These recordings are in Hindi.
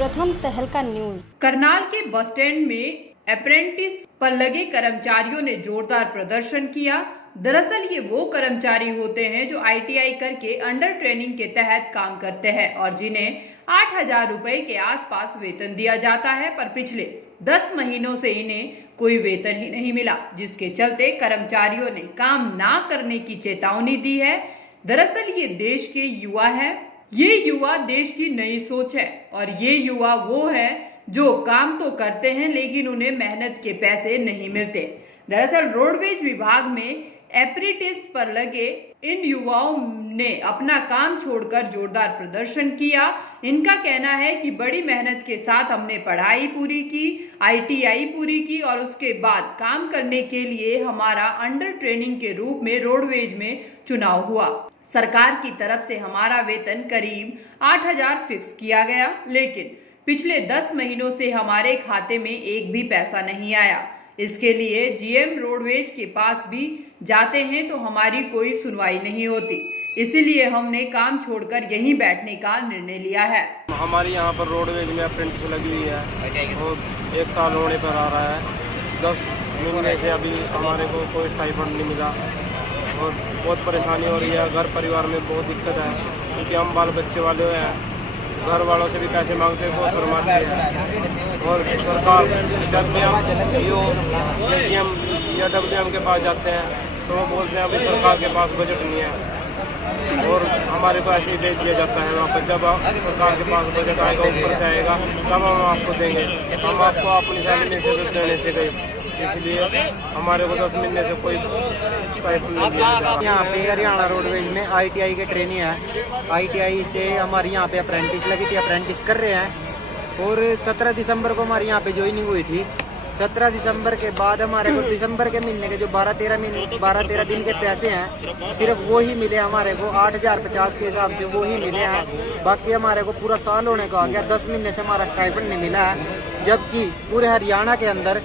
प्रथम तहलका न्यूज। करनाल के बस स्टैंड में अप्रेंटिस पर लगे कर्मचारियों ने जोरदार प्रदर्शन किया। दरअसल ये वो कर्मचारी होते हैं जो ITI करके अंडर ट्रेनिंग के तहत काम करते हैं और जिन्हें 8,000 रुपए के आसपास वेतन दिया जाता है, पर पिछले 10 महीनों से इन्हें कोई वेतन ही नहीं मिला, जिसके चलते कर्मचारियों ने काम ना करने की चेतावनी दी है। दरअसल ये देश के युवा है, ये युवा देश की नई सोच है और ये युवा वो है जो काम तो करते हैं लेकिन उन्हें मेहनत के पैसे नहीं मिलते। दरअसल रोडवेज विभाग में अप्रेंटिस पर लगे इन युवाओं ने अपना काम छोड़कर जोरदार प्रदर्शन किया। इनका कहना है कि बड़ी मेहनत के साथ हमने पढ़ाई पूरी की, ITI पूरी की और उसके बाद काम करने के लिए हमारा अंडर ट्रेनिंग के रूप में रोडवेज में चुनाव हुआ। सरकार की तरफ से हमारा वेतन करीब 8,000 फिक्स किया गया, लेकिन पिछले 10 महीनों से हमारे खाते में एक भी पैसा नहीं आया। इसके लिए GM रोडवेज के पास भी जाते हैं तो हमारी कोई सुनवाई नहीं होती, इसीलिए हमने काम छोड़कर यहीं बैठने का निर्णय लिया है। हमारी यहाँ पर रोडवेज में अप्रेंटिस लगी हुई है और 1 साल होने पर आ रहा है। 10 महीने से अभी हमारे को कोई स्टाइपेंड नहीं मिला और बहुत परेशानी हो रही है। घर परिवार में बहुत दिक्कत है क्योंकि हम बाल बच्चे वाले हैं, घर वालों से भी पैसे मांगते हैं, बहुत शर्माते हैं। और सरकार जब भी हम ATM या WM के पास जाते हैं तो वो बोलते हैं अभी सरकार के पास बजट नहीं है और हमारे को ऐसे ही भेज दिया जाता है। वहाँ पर जब सरकार के पास बजट आएगा, ऊपर से आएगा, तब हम आपको देंगे। हम आपको अपनी सैलरी से देने से गए, इसलिए हमारे को 10 महीने से कोई स्टाइपेंड नहीं दिया जाता। यहाँ पे हरियाणा रोडवेज में ITI के ट्रेनिंग है। ITI से हमारी यहाँ पे अप्रेंटिस लगी थी, अप्रेंटिस कर रहे हैं और 17 दिसंबर को हमारे यहाँ पे ज्वाइनिंग हुई थी। 17 दिसंबर के बाद हमारे को दिसंबर के महीने के जो 12-13 दिन के पैसे हैं, सिर्फ वो ही मिले हमारे को। 8,050 के हिसाब से वो ही मिले हैं। बाकी हमारे को पूरा साल होने को आ गया, 10 महीने से हमारा स्टाइपेंड नहीं मिला है। जबकि पूरे हरियाणा के अंदर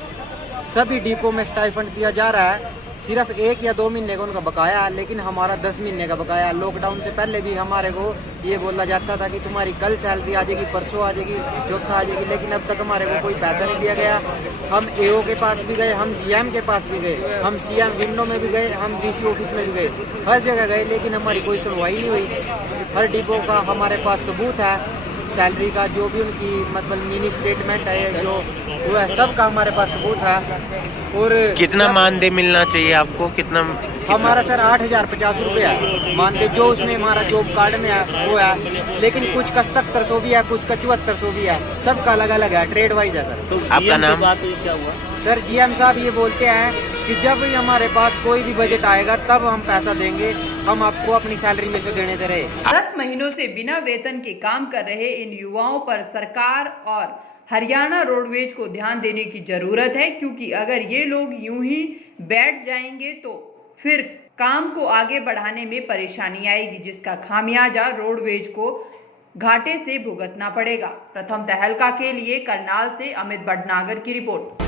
सभी डिपो में स्टाइपेंड दिया जा रहा है। सिर्फ 1 या 2 महीने का उनका बकाया है, लेकिन हमारा 10 महीने का बकाया है। लॉकडाउन से पहले भी हमारे को ये बोला जाता था कि तुम्हारी कल सैलरी आ जाएगी, परसों आ जाएगी, चौथा आ जाएगी, लेकिन अब तक हमारे को कोई पैसा नहीं दिया गया। हम AO के पास भी गए, हम GM के पास भी गए, हम CM विंडो में भी गए, हम DC ऑफिस में भी गए, हर जगह गए, लेकिन हमारी कोई सुनवाई नहीं हुई। हर डिपो का हमारे पास सबूत है, सैलरी का जो भी उनकी मतलब मिनी स्टेटमेंट है, जो वो है, सब का हमारे पास सबूत है। और कितना मानदेय मिलना चाहिए आपको? कितना हमारा सर 8,050 रुपये है मानदेय, जो उसमें हमारा जॉब कार्ड में है वो है, लेकिन कुछ का 7700 भी है, कुछ का 7400 भी है, सबका अलग अलग है, ट्रेड वाइज है सर। तो आपका नाम? क्या हुआ सर GM साहब ये बोलते हैं कि जब हमारे पास कोई भी बजट आएगा तब हम पैसा देंगे, हम आपको अपनी सैलरी में से देने दे रहे। 10 महीनों से बिना वेतन के काम कर रहे इन युवाओं पर सरकार और हरियाणा रोडवेज को ध्यान देने की जरूरत है, क्योंकि अगर ये लोग यूं ही बैठ जाएंगे तो फिर काम को आगे बढ़ाने में परेशानी आएगी, जिसका खामियाजा रोडवेज को घाटे से भुगतना पड़ेगा। प्रथम तहलका के लिए करनाल से अमित भटनागर की रिपोर्ट।